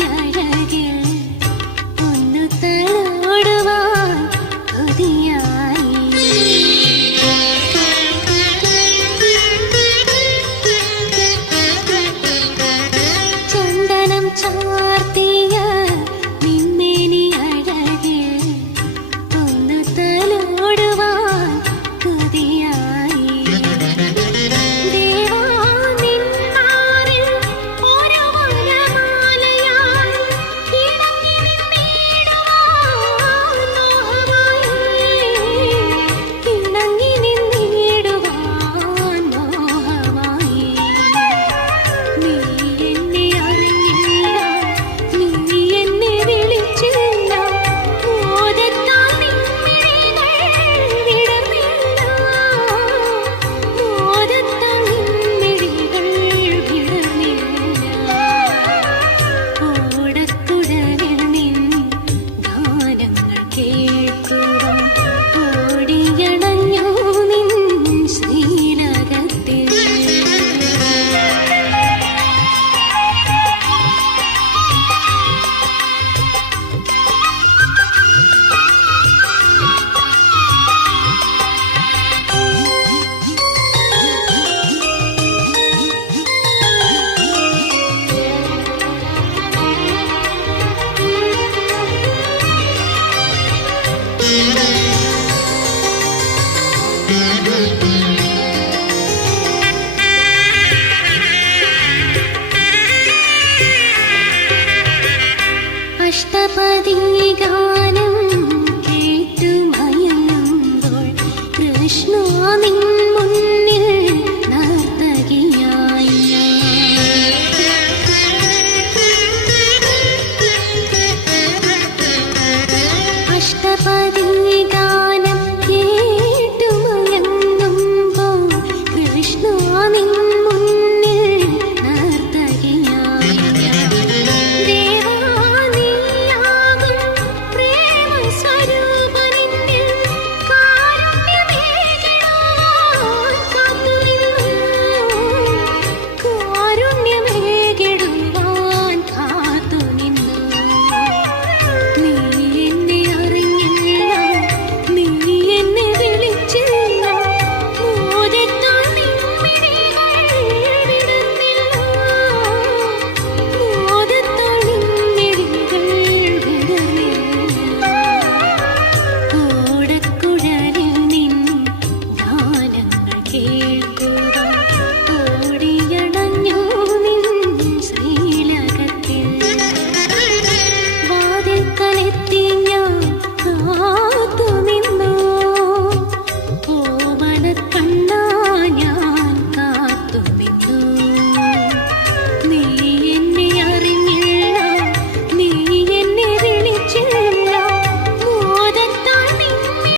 அழகில் അഷ്ടപദി ഗാനം